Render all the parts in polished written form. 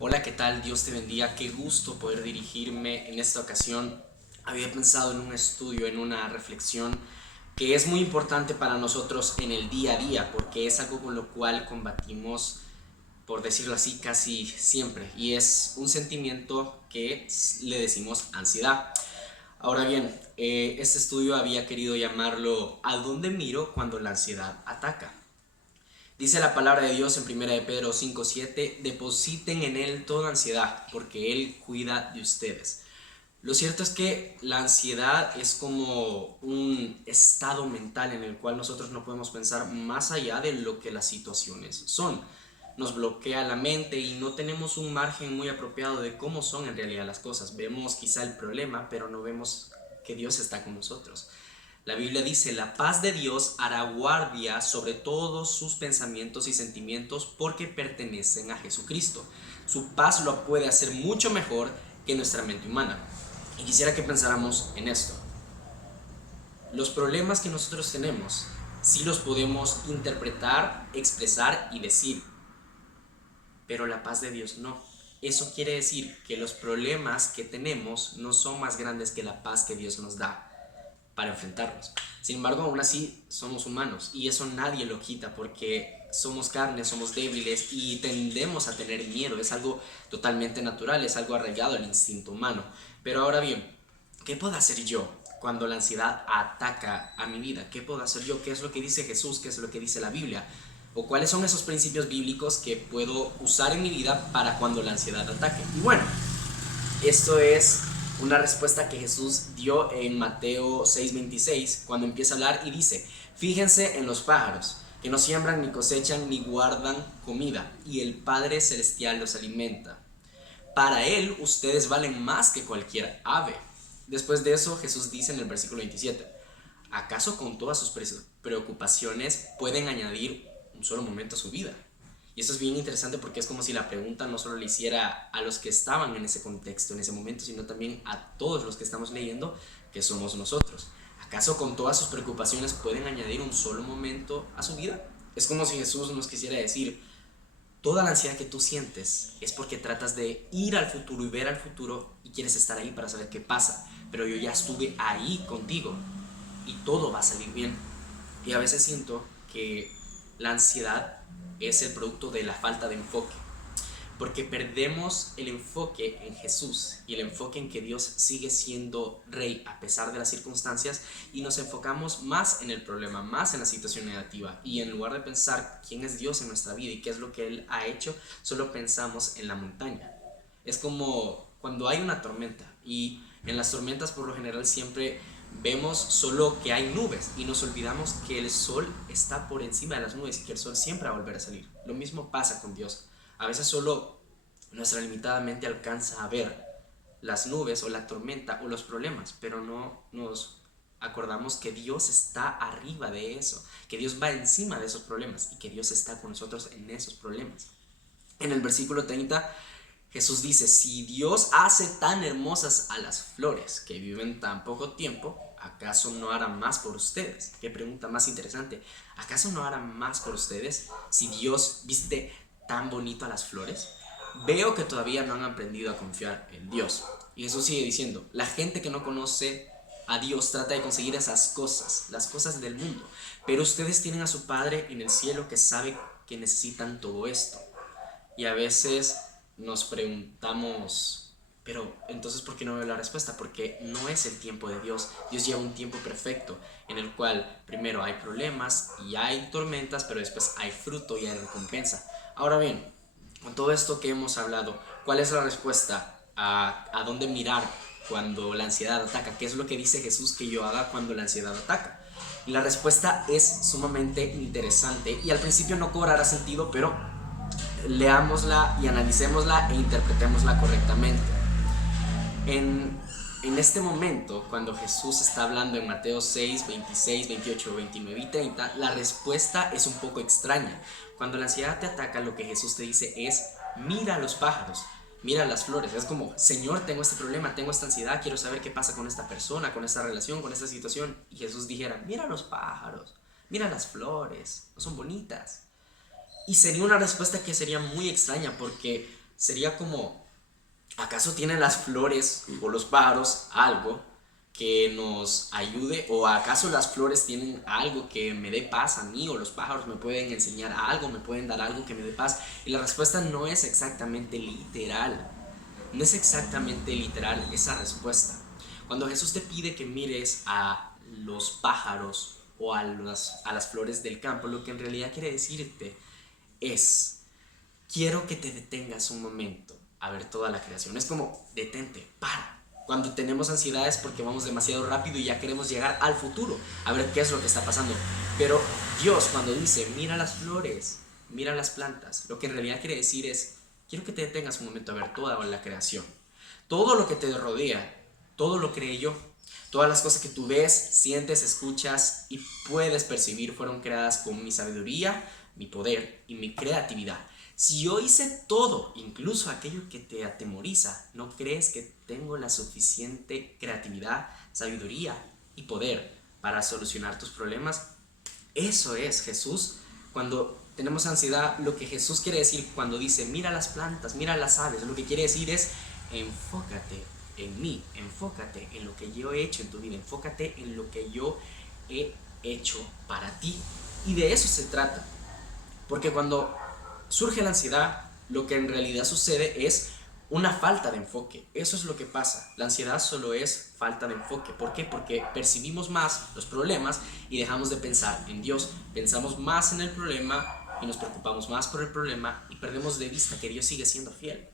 Hola, ¿qué tal? Dios te bendiga. Qué gusto poder dirigirme en esta ocasión. Había pensado en un estudio, en una reflexión que es muy importante para nosotros en el día a día, porque es algo con lo cual combatimos, por decirlo así, casi siempre. Y es un sentimiento que le decimos ansiedad. Ahora bien, este estudio había querido llamarlo ¿A dónde miro cuando la ansiedad ataca? Dice la palabra de Dios en 1 de Pedro 5:7, depositen en Él toda ansiedad, porque Él cuida de ustedes. Lo cierto es que la ansiedad es como un estado mental en el cual nosotros no podemos pensar más allá de lo que las situaciones son. Nos bloquea la mente y no tenemos un margen muy apropiado de cómo son en realidad las cosas. Vemos quizá el problema, pero no vemos que Dios está con nosotros. La Biblia dice, la paz de Dios hará guardia sobre todos sus pensamientos y sentimientos porque pertenecen a Jesucristo. Su paz lo puede hacer mucho mejor que nuestra mente humana. Y quisiera que pensáramos en esto. Los problemas que nosotros tenemos, sí los podemos interpretar, expresar y decir, pero la paz de Dios no. Eso quiere decir que los problemas que tenemos no son más grandes que la paz que Dios nos da para enfrentarlos. Sin embargo, aún así somos humanos y eso nadie lo quita porque somos carne, somos débiles y tendemos a tener miedo. Es algo totalmente natural, es algo arraigado al instinto humano. Pero ahora bien, ¿qué puedo hacer yo cuando la ansiedad ataca a mi vida? ¿Qué puedo hacer yo? ¿Qué es lo que dice Jesús? ¿Qué es lo que dice la Biblia? ¿O cuáles son esos principios bíblicos que puedo usar en mi vida para cuando la ansiedad ataque? Y bueno, esto es una respuesta que Jesús dio en Mateo 6:26 cuando empieza a hablar y dice, fíjense en los pájaros, que no siembran ni cosechan ni guardan comida, y el Padre Celestial los alimenta. Para Él ustedes valen más que cualquier ave. Después de eso Jesús dice en el versículo 27, ¿acaso con todas sus preocupaciones pueden añadir un solo momento a su vida? Y esto es bien interesante porque es como si la pregunta no solo le hiciera a los que estaban en ese contexto, en ese momento, sino también a todos los que estamos leyendo, que somos nosotros. ¿Acaso con todas sus preocupaciones pueden añadir un solo momento a su vida? Es como si Jesús nos quisiera decir, toda la ansiedad que tú sientes es porque tratas de ir al futuro y ver al futuro y quieres estar ahí para saber qué pasa, pero yo ya estuve ahí contigo y todo va a salir bien. Y a veces siento que la ansiedad es el producto de la falta de enfoque, porque perdemos el enfoque en Jesús y el enfoque en que Dios sigue siendo rey a pesar de las circunstancias y nos enfocamos más en el problema, más en la situación negativa y en lugar de pensar quién es Dios en nuestra vida y qué es lo que Él ha hecho, solo pensamos en la montaña. Es como cuando hay una tormenta y en las tormentas por lo general siempre vemos solo que hay nubes y nos olvidamos que el sol está por encima de las nubes y que el sol siempre va a volver a salir. Lo mismo pasa con Dios. A veces solo nuestra limitada mente alcanza a ver las nubes o la tormenta o los problemas, pero no nos acordamos que Dios está arriba de eso, que Dios va encima de esos problemas y que Dios está con nosotros en esos problemas. En el versículo 30 Jesús dice, si Dios hace tan hermosas a las flores que viven tan poco tiempo, ¿acaso no hará más por ustedes? Qué pregunta más interesante. ¿Acaso no hará más por ustedes si Dios viste tan bonito a las flores? Veo que todavía no han aprendido a confiar en Dios. Y Jesús sigue diciendo, la gente que no conoce a Dios trata de conseguir esas cosas, las cosas del mundo. Pero ustedes tienen a su Padre en el cielo que sabe que necesitan todo esto. Y a veces nos preguntamos, pero entonces ¿por qué no veo la respuesta? Porque no es el tiempo de Dios. Dios lleva un tiempo perfecto en el cual primero hay problemas y hay tormentas, pero después hay fruto y hay recompensa. Ahora bien, con todo esto que hemos hablado, ¿cuál es la respuesta a dónde mirar cuando la ansiedad ataca? ¿Qué es lo que dice Jesús que yo haga cuando la ansiedad ataca? Y la respuesta es sumamente interesante y al principio no cobrará sentido, pero leámosla y analicémosla e interpretémosla correctamente. En, en este momento, cuando Jesús está hablando en Mateo 6, 26, 28, 29 y 30, la respuesta es un poco extraña. Cuando la ansiedad te ataca, lo que Jesús te dice es, mira a los pájaros, mira las flores. Es como, Señor, tengo este problema, tengo esta ansiedad, quiero saber qué pasa con esta persona, con esta relación, con esta situación. Y Jesús dijera, mira los pájaros, mira las flores, no son bonitas. Y sería una respuesta que sería muy extraña porque sería como, ¿acaso tienen las flores o los pájaros algo que nos ayude? ¿O acaso las flores tienen algo que me dé paz a mí? ¿O los pájaros me pueden enseñar algo, me pueden dar algo que me dé paz? Y la respuesta no es exactamente literal. No es exactamente literal esa respuesta. Cuando Jesús te pide que mires a los pájaros o a las flores del campo, lo que en realidad quiere decirte es: quiero que te detengas un momento a ver toda la creación. Es como, detente, para. Cuando tenemos ansiedad es porque vamos demasiado rápido y ya queremos llegar al futuro, a ver qué es lo que está pasando. Pero Dios, cuando dice, mira las flores, mira las plantas, lo que en realidad quiere decir es, quiero que te detengas un momento a ver toda la creación. Todo lo que te rodea, todo lo creé yo. Todas las cosas que tú ves, sientes, escuchas y puedes percibir fueron creadas con mi sabiduría, mi poder y mi creatividad. Si yo hice todo, incluso aquello que te atemoriza, ¿no crees que tengo la suficiente creatividad, sabiduría y poder para solucionar tus problemas? Eso es Jesús. Cuando tenemos ansiedad, lo que Jesús quiere decir cuando dice, mira las plantas, mira las aves, lo que quiere decir es, enfócate en mí, enfócate en lo que yo he hecho en tu vida, enfócate en lo que yo he hecho para ti. Y de eso se trata. Porque cuando surge la ansiedad, lo que en realidad sucede es una falta de enfoque. Eso es lo que pasa. La ansiedad solo es falta de enfoque. ¿Por qué? Porque percibimos más los problemas y dejamos de pensar en Dios. Pensamos más en el problema y nos preocupamos más por el problema y perdemos de vista que Dios sigue siendo fiel.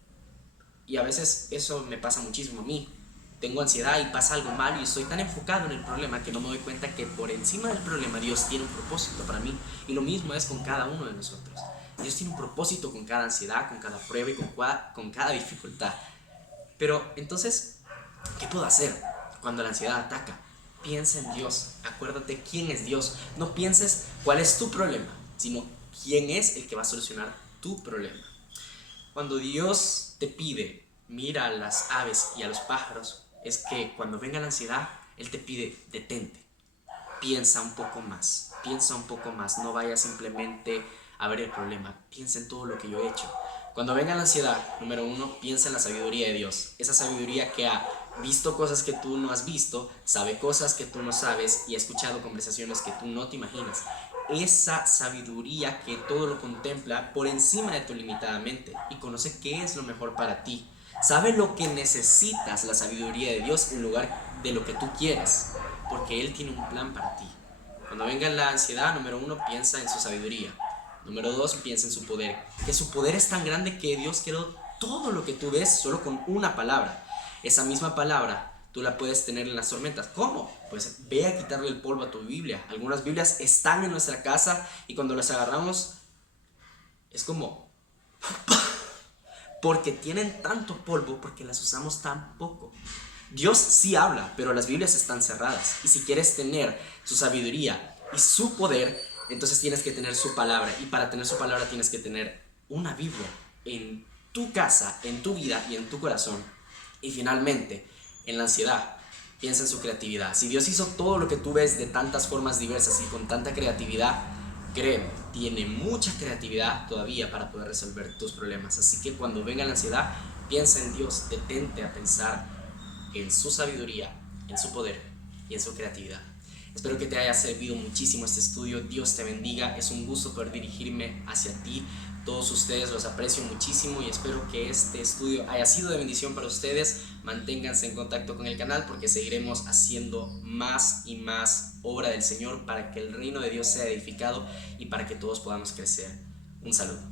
Y a veces eso me pasa muchísimo a mí. Tengo ansiedad y pasa algo malo y estoy tan enfocado en el problema que no me doy cuenta que por encima del problema Dios tiene un propósito para mí. Y lo mismo es con cada uno de nosotros. Dios tiene un propósito con cada ansiedad, con cada prueba y con cada dificultad. Pero entonces, ¿qué puedo hacer cuando la ansiedad ataca? Piensa en Dios. Acuérdate quién es Dios. No pienses cuál es tu problema, sino quién es el que va a solucionar tu problema. Cuando Dios te pide, mira a las aves y a los pájaros, es que cuando venga la ansiedad, Él te pide, detente, piensa un poco más, no vayas simplemente a ver el problema, piensa en todo lo que yo he hecho. Cuando venga la ansiedad, número uno, piensa en la sabiduría de Dios, esa sabiduría que ha visto cosas que tú no has visto, sabe cosas que tú no sabes y ha escuchado conversaciones que tú no te imaginas. Esa sabiduría que todo lo contempla por encima de tu limitada mente y conoce qué es lo mejor para ti. Sabe lo que necesitas, la sabiduría de Dios, en lugar de lo que tú quieres, porque Él tiene un plan para ti. Cuando venga la ansiedad, número uno, piensa en su sabiduría. Número dos, piensa en su poder. Que su poder es tan grande que Dios creó todo lo que tú ves solo con una palabra. Esa misma palabra tú la puedes tener en las tormentas. ¿Cómo? Pues ve a quitarle el polvo a tu Biblia. Algunas Biblias están en nuestra casa y cuando las agarramos es como... porque tienen tanto polvo, porque las usamos tan poco. Dios sí habla, pero las Biblias están cerradas. Y si quieres tener su sabiduría y su poder, entonces tienes que tener su palabra. Y para tener su palabra tienes que tener una Biblia en tu casa, en tu vida y en tu corazón. Y finalmente, en la ansiedad, piensa en su creatividad. Si Dios hizo todo lo que tú ves de tantas formas diversas y con tanta creatividad, créeme, tiene mucha creatividad todavía para poder resolver tus problemas. Así que cuando venga la ansiedad, piensa en Dios, detente a pensar en su sabiduría, en su poder y en su creatividad. Espero que te haya servido muchísimo este estudio. Dios te bendiga. Es un gusto poder dirigirme hacia ti. Todos ustedes los aprecio muchísimo y espero que este estudio haya sido de bendición para ustedes. Manténganse en contacto con el canal porque seguiremos haciendo más y más obra del Señor para que el reino de Dios sea edificado y para que todos podamos crecer. Un saludo.